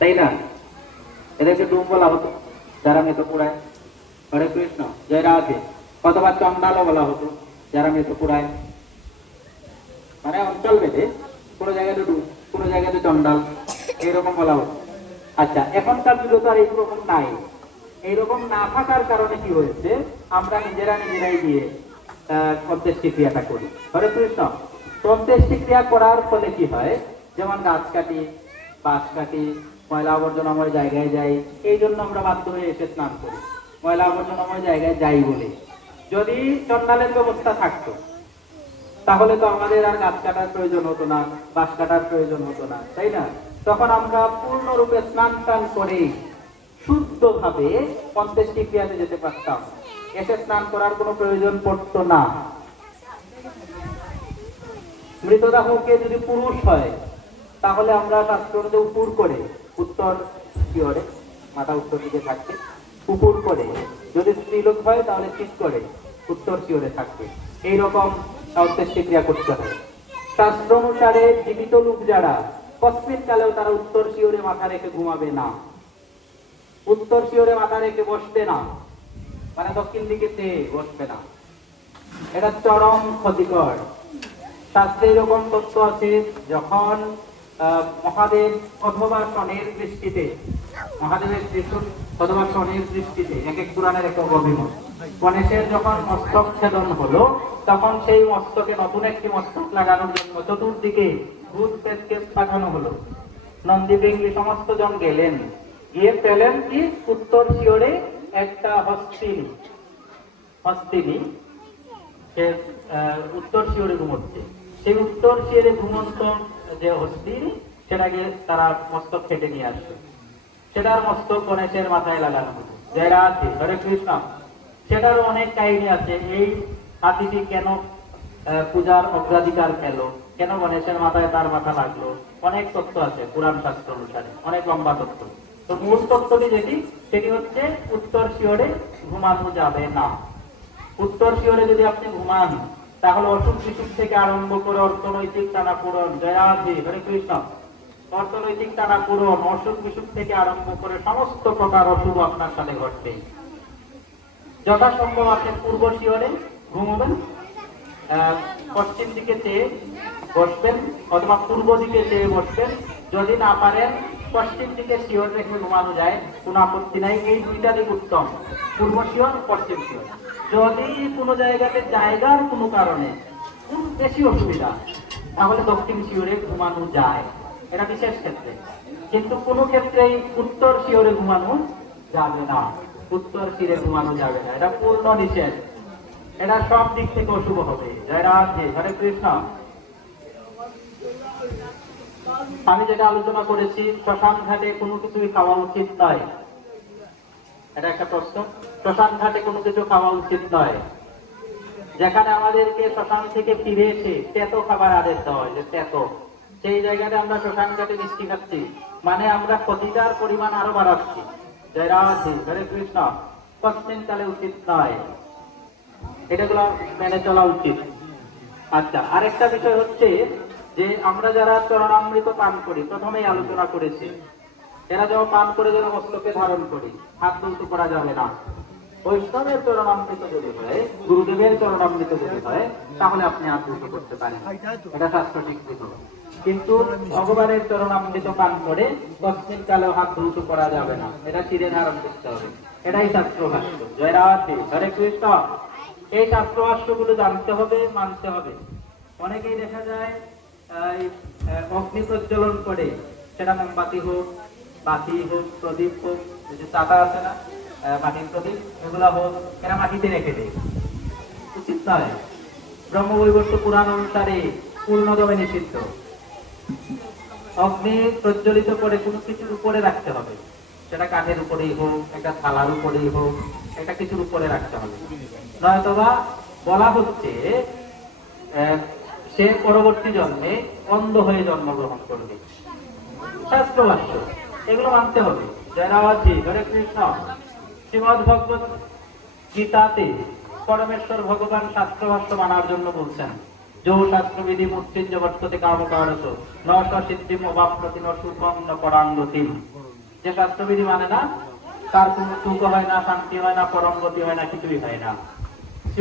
তাই না? এদেরকে ডুম বলা হতো যারা মৃত পুরায়। হরে কৃষ্ণ, জয় রাধে। অথবা চন্ডালও বলা হতো যারা মৃত পুরায়। মানে অঞ্চল ভেদে কোনো জায়গাতে ডুম, কোনো জায়গাতে চন্ডাল, এইরকম বলা হতো। আচ্ছা, এখনকার যুগে তো আর এইরকম নাই। এইরকম না থাকার কারণে কি হয়েছে, আমরা নিজেরাই গিয়ে অন্ত্যেষ্টি ক্রিয়াটা করি। হরে কৃষ্ণ। অন্ত্যেষ্টি ক্রিয়া করার ফলে কি হয়, যেমন গাছ কাটি, বাঁশ কাটি, ময়লা আবর্জনাময় জায়গায় যাই, এই জন্য আমরা বাধ্য হয়ে এসে স্নান করি, ময়লা আবর্জনাময় জায়গায় যাই বলে। যদি চন্ডালের ব্যবস্থা থাকতো তাহলে তো আমাদের আর গাছ কাটার প্রয়োজন হতো না, বাঁশ কাটার প্রয়োজন হতো না, তাই না? তখন আমরা পূর্ণরূপে স্নান টান করে শুদ্ধভাবে অন্ত্যেষ্টি ক্রিয়াতে যেতে পারতাম, এসে স্নান করার কোনো প্রয়োজন পড়তো না। মৃতদেহকে যদি পুরুষ হয় তাহলে আমরা শাস্ত্র অনুযায়ী উপর করে, উত্তর শিওরে, মাথা উত্তর দিকে থাকবে, উপর করে। যদি স্ত্রীলোক হয় তাহলে ঠিক করে উত্তর শিওরে থাকবে। এইরকম অন্ত্যেষ্টি ক্রিয়া করতে হয়। শাস্ত্র অনুসারে জীবিত লোক যারা, কসমিন কালেও তারা উত্তর শিওরে মাথা রেখে ঘুমাবে না, উত্তর শিওরে মাথা রেখে বসবে না, মানে দক্ষিণ দিকে চেয়ে বসবে না। এটা চরম ক্ষতিকর। শাস্ত্রে এরকম তথ্য আছে, যখন মহাদেব অথবা শনের দৃষ্টিতে, মহাদেবের ত্রিশূল অথবা শনের দৃষ্টিতে, এক এক পুরাণের এক এক অভিমত, গণেশের যখন মস্তক ছেদন হলো তখন সেই মস্তকে নতুন একটি মস্তক লাগানোর জন্য চতুর্দিকে ভূত প্রেতকে পাঠানো হলো। নন্দী বেঙ্গলি সমস্ত জন গেলেন, গিয়ে পেলেন কি উত্তর শিওরে একটা হস্তিনী সে উত্তর শিওরে ঘুমোচ্ছে। সেই উত্তর শিওরে ঘুমন্ত যে হস্তিনী, সেটাকে তারা মস্তক কেটে নিয়ে আসছে, সেটার মস্তক গণেশের মাথায় লাগানো হলো। জয় রাধে, হরে কৃষ্ণ। সেটারও অনেক কাহিনী আছে। এই হাতিটি কেন পূজার অগ্রাধিকার পেল, কেন গণেশের মাথায় তার মাথা লাগলো, অনেক তথ্য আছে পুরাণ শাস্ত্র অনুসারে, অনেক লম্বা তথ্য। তো মূল তথ্যটি যেটি, সেটি হচ্ছে উত্তর শিওরে ঘুমানো যাবে না। উত্তর শিওরে যদি আপনি ঘুমান তাহলে অসুখ বিসুখ থেকে আরম্ভ করে অর্থনৈতিক টানাপোড়েন, জয় রাধে, হরে কৃষ্ণ, অর্থনৈতিক টানাপোড়েন, অসুখ বিসুখ থেকে আরম্ভ করে সমস্ত প্রকার অশুভ আপনার সাথে ঘটবে। যথাসম্ভব আপনি পূর্ব শিওরে ঘুমবেন, পশ্চিম দিকে চেয়ে বসবেন অথবা পূর্ব দিকে চেয়ে বসবেন। যদি না পারেন পশ্চিম দিকে শিওর রেখে ঘুমানো যায়, কোনো আপত্তি নাই। এই দুইটা দিক উত্তম, পূর্ব শিওর, পশ্চিম শিওর। যদি কোনো জায়গাতে জায়গার কোনো কারণে খুব বেশি অসুবিধা, তাহলে দক্ষিণ শিওরে ঘুমানো যায়, এটা বিশেষ ক্ষেত্রে। কিন্তু কোনো ক্ষেত্রেই উত্তর শিওরে ঘুমানো যাবে না, উত্তর শিরে ঘুমানো যাবে না, এটা পূর্ণ নিষেধ। এটা সব দিক থেকে অশুভ হবে। জয় রাধে, হরে কৃষ্ণ। আমি যেটা আলোচনা করেছি, শ্মশান ঘাটে কোনো কিছুই খাওয়া উচিত নয়, এটা একটা প্রশ্ন। শ্মশান ঘাটে কোনো কিছু খাওয়া উচিত নয়। যেখানে আমাদেরকে শ্মশান থেকে ফিরে এসে তেতো খাবার আদেশ দেওয়া হয়, যে তেতো, সেই জায়গাতে আমরা শ্মশান ঘাটে মিষ্টি খাচ্ছি, মানে আমরা ক্ষতিকার পরিমাণ আরো বাড়াচ্ছি। জয় রাধে, হরে কৃষ্ণ। কসমিন কালে উচিত নয়, এটাগুলো মেনে চলা উচিত। আচ্ছা, আরেকটা বিষয় হচ্ছে যে আমরা যারা চরণামৃত পান করি, প্রথমেই আলোচনা করেছি, এরা যখন পান করে যেন মস্তকে ধারণ করি, হাত তুলতে করা যাবে না। বৈষ্ণবের চরণামৃত যদি হয়, গুরুদেবের চরণামৃত যদি হয়, তাহলে আপনি হাত তুলতে করতে পারেন, এটা শাস্ত্র স্বীকৃত। কিন্তু ভগবানের চরণামৃত পান করে কসমিন কালেও হাত ধৌত করা যাবে না, এটা শিরে ধারণ করতে হবে, এটাই শাস্ত্র ভাষ্য। জয় রাধে, হরে কৃষ্ণ। এই শাস্ত্র ভাষ্যগুলো জানতে হবে, মানতে হবে। অনেকেই দেখা যায় অগ্নি প্রজ্বলন করে, সেটা মোমবাতি হোক, বাতি হোক, প্রদীপ হোক, যে চাটা আছে না মাটির প্রদীপ, এগুলা হোক, এরা মাটিতে রেখে দেয়, উচিত নয়। ব্রহ্মবৈবর্ত পুরাণ অনুসারে পূর্ণদমে নিষিদ্ধ। অগ্নি প্রজ্বলিত করে কোনো কিছুর উপরে রাখতে হবে, সেটা কাঠের উপরেই হোক, একটা থালার উপরেই হোক, একটা কিছুর উপরে রাখতে হবে। নয়তোবা বলা হচ্ছে সে পরবর্তী জন্মে অন্ধ হয়ে জন্মগ্রহণ করবে, শাস্ত্র ভাষ্য, এগুলো মানতে হবে। জয় রাধে, হরে কৃষ্ণ। শ্রীমদ ভগবত গীতাতে পরমেশ্বর ভগবান শাস্ত্র ভাষ্য মানার জন্য বলছেন, যো শাস্ত্রবিধি মূর্তিঞ্জ বর্ততে কামকারত ন সিদ্ধিম অবাপ্রতি ন সুখম ন পরাঙ্গতিম। যে স্বাস্থ্যবিধি মানে না, তার কোনো সুখ হয় না, শান্তি হয় না, পরম গতি হয় না, কিছুই হয় না।